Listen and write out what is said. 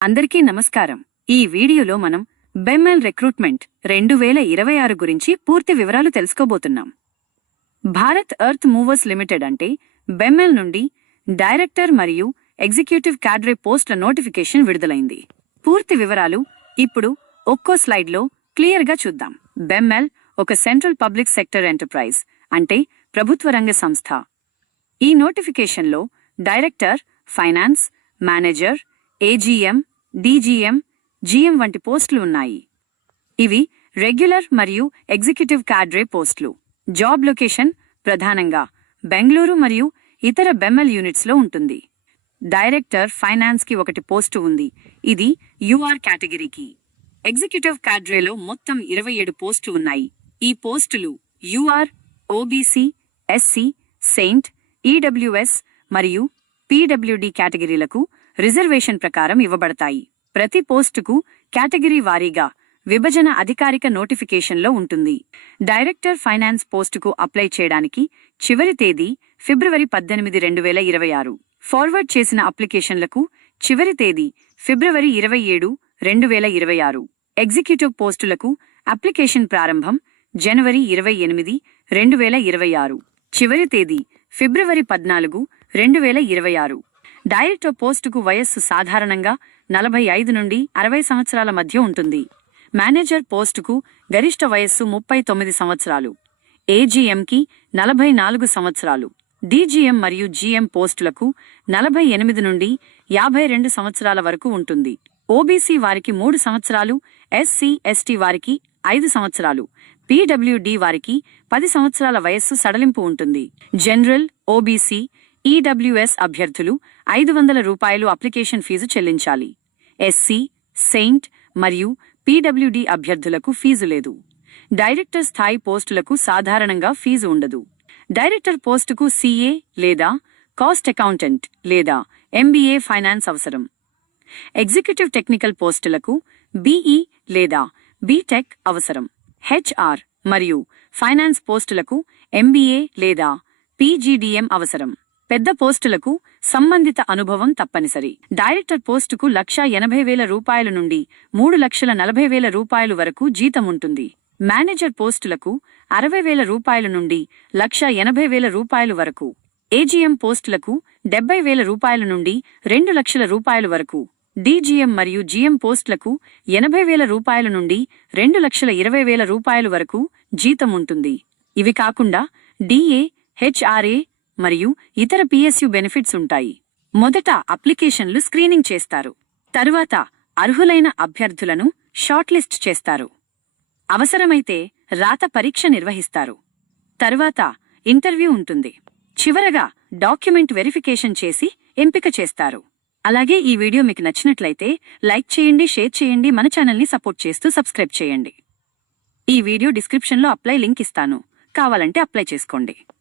అందరికీ నమస్కారం. ఈ వీడియోలో మనం బెమ్మెల్ రిక్రూట్మెంట్ 2026 గురించి పూర్తి వివరాలు తెలుసుకోబోతున్నాం. భారత్ ఎర్త్ మూవర్స్ లిమిటెడ్ అంటే బెమ్మెల్ నుండి డైరెక్టర్ మరియు ఎగ్జిక్యూటివ్ క్యాడరే పోస్టుల నోటిఫికేషన్ విడుదలైంది. పూర్తి వివరాలు ఇప్పుడు ఒక్కో స్లైడ్లో క్లియర్గా చూద్దాం. బెమ్మెల్ ఒక సెంట్రల్ పబ్లిక్ సెక్టర్ ఎంటర్ప్రైజ్ అంటే ప్రభుత్వ రంగ సంస్థ. ఈ నోటిఫికేషన్లో director, finance, manager, AGM, DGM, GM వంటి పోస్టులు ఉన్నాయి. ఇవి రెగ్యులర్ మరియు ఎగ్జిక్యూటివ్ క్యాడరే పోస్టులు. జాబ్ లొకేషన్ ప్రధానంగా బెంగళూరు మరియు ఇతర బెమ్మెల్ యూనిట్స్లో ఉంటుంది. డైరెక్టర్ ఫైనాన్స్కి ఒకటి పోస్టు ఉంది. ఇది యూఆర్ కేటగిరీకి. ఎగ్జిక్యూటివ్ క్యాడరేలో మొత్తం 27 పోస్టు ఉన్నాయి. ఈ పోస్టులు యూఆర్, ఓబీసీ, ఎస్సీ, సెయింట్, ఈడబ్ల్యూఎస్ మరియు పీడబ్ల్యూడీ కేటగిరీలకు రిజర్వేషన్ ప్రకారం ఇవ్వబడతాయి. ప్రతి పోస్టుకు కేటగిరీ వారీగా విభజన అధికారిక నోటిఫికేషన్లో ఉంటుంది. డైరెక్టర్ ఫైనాన్స్ పోస్టుకు అప్లై చేయడానికి చివరి తేదీ ఫిబ్రవరి 18, 2026. ఫార్వర్డ్ చేసిన అప్లికేషన్లకు చివరి తేదీ ఫిబ్రవరి 27, 2026. ఎగ్జిక్యూటివ్ పోస్టులకు అప్లికేషన్ ప్రారంభం జనవరి 28, 2026. చివరి తేదీ ఫిబ్రవరి 14, 2026. డైరెక్టర్ పోస్టుకు వయస్సు సాధారణంగా 45 నుండి 60 సంవత్సరాల మధ్య ఉంటుంది. మేనేజర్ పోస్టుకు గరిష్ట వయస్సు 39 సంవత్సరాలు. ఏజీఎంకి 44 సంవత్సరాలు. డీజీఎం మరియు జీఎం పోస్టులకు 48 నుండి 52 సంవత్సరాల వరకు ఉంటుంది. ఓబీసీ వారికి 3 సంవత్సరాలు, ఎస్సీ, ఎస్టీ వారికి 5 సంవత్సరాలు, పీడబ్ల్యూడీ వారికి 10 సంవత్సరాల వయస్సు సడలింపు ఉంటుంది. జనరల్, ఓబీసీ, ఈడబ్ల్యూఎస్ అభ్యర్థులు ₹500 అప్లికేషన్ ఫీజు చెల్లించాలి. ఎస్సీ, సెయింట్ మరియు పీడబ్ల్యూడీ అభ్యర్థులకు ఫీజు లేదు. డైరెక్టర్ స్థాయి పోస్టులకు సాధారణంగా ఫీజు ఉండదు. డైరెక్టర్ పోస్టుకు సీఏ లేదా కాస్ట్ అకౌంటెంట్ లేదా ఎంబీఏ ఫైనాన్స్ అవసరం. ఎగ్జిక్యూటివ్ టెక్నికల్ పోస్టులకు బీఈ లేదా బీటెక్ అవసరం. హెచ్ఆర్ మరియు ఫైనాన్స్ పోస్టులకు ఎంబీఏ లేదా పీజీడీఎం అవసరం. పెద్ద పోస్టులకు సంబంధిత అనుభవం తప్పనిసరి. డైరెక్టర్ పోస్టుకు ₹1,80,000 నుండి ₹3,40,000 వరకు జీతం ఉంటుంది. మేనేజర్ పోస్టులకు ₹60,000 నుండి ₹1,80,000 వరకు. ఏజీఎం పోస్టులకు ₹70,000 నుండి ₹2,00,000 వరకు. డీజీఎం మరియు జీఎం పోస్టులకు ₹80,000 నుండి ₹2,20,000 వరకు జీతం ఉంటుంది. ఇవి కాకుండా డిఏ, హెచ్ఆర్ఏ మరియు ఇతర పిఎస్యు బెనిఫిట్స్ ఉంటాయి. మొదట అప్లికేషన్లు స్క్రీనింగ్ చేస్తారు. తరువాత అర్హులైన అభ్యర్థులను షార్ట్లిస్ట్ చేస్తారు. అవసరమైతే రాత పరీక్ష నిర్వహిస్తారు. తరువాత ఇంటర్వ్యూ ఉంటుంది. చివరగా డాక్యుమెంట్ వెరిఫికేషన్ చేసి ఎంపిక చేస్తారు. అలాగే ఈ వీడియో మీకు నచ్చినట్లయితే లైక్ చేయండి, షేర్ చేయండి, మన ఛానల్ని సపోర్ట్ చేస్తూ సబ్స్క్రైబ్ చేయండి. ఈ వీడియో డిస్క్రిప్షన్లో అప్లై లింక్ ఇస్తాను. కావాలంటే అప్లై చేసుకోండి.